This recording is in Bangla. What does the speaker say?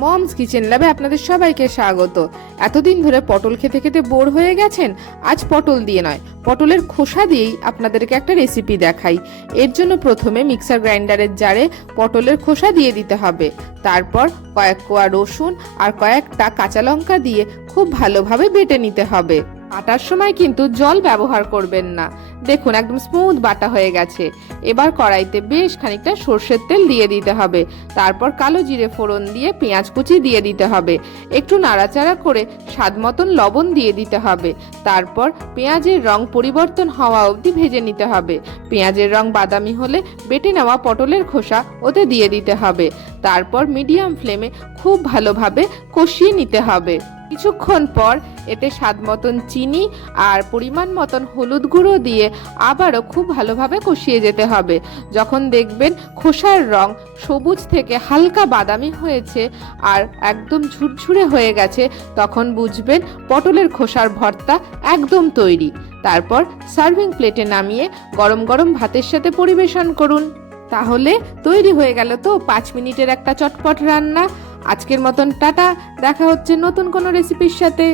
মমস কিচেন ল্যাবে আপনাদের সবাইকে স্বাগত। এতদিন ধরে পটল খেতে খেতে বোর হয়ে গেছেন, আজ পটল দিয়ে নয়, পটলের খোসা দিয়েই আপনাদেরকে একটা রেসিপি দেখাই। এর জন্য প্রথমে মিক্সার গ্রাইন্ডারের জারে পটলের খোসা দিয়ে দিতে হবে। তারপর কয়েক কোয়া রসুন আর কয়েকটা কাঁচা লঙ্কা দিয়ে খুব ভালোভাবে বেটে নিতে হবে। বাটার সময় কিন্তু জল ব্যবহার করবেন না। দেখুন একদম স্মুথ বাটা হয়ে গেছে। এবার কড়াইতে বেশ খানিকটা সর্ষের তেল দিয়ে দিতে হবে। তারপর কালো জিরে ফোড়ন দিয়ে পেঁয়াজ কুচি দিয়ে দিতে হবে। একটু নাড়াচাড়া করে স্বাদ মতন লবণ দিয়ে দিতে হবে। তারপর পেঁয়াজের রং পরিবর্তন হওয়া অবধি ভেজে নিতে হবে। পেঁয়াজের রং বাদামি হলে বেটে নেওয়া পটলের খোসা ওতে দিয়ে দিতে হবে। তারপর মিডিয়াম ফ্লেমে খুব ভালোভাবে কষিয়ে নিতে হবে। কিছুক্ষণ পর এতে স্বাদ মতন চিনি আর পরিমাণ মতন হলুদ গুঁড়ো দিয়ে আবারও খুব ভালোভাবে কষিয়ে যেতে হবে। যখন দেখবেন খোসার রং সবুজ থেকে হালকা বাদামি হয়েছে আর একদম ঝুরঝুরে হয়ে গেছে, তখন বুঝবেন পটলের খোসার ভর্তা একদম তৈরি। তারপর সার্ভিং প্লেটে নামিয়ে গরম গরম ভাতের সাথে পরিবেশন করুন। তাহলে তৈরি হয়ে গেল তো 5 মিনিটের একটা চটপট রান্না। আজকের মতন টাটা, দেখা হচ্ছে নতুন কোনো রেসিপির সাথে।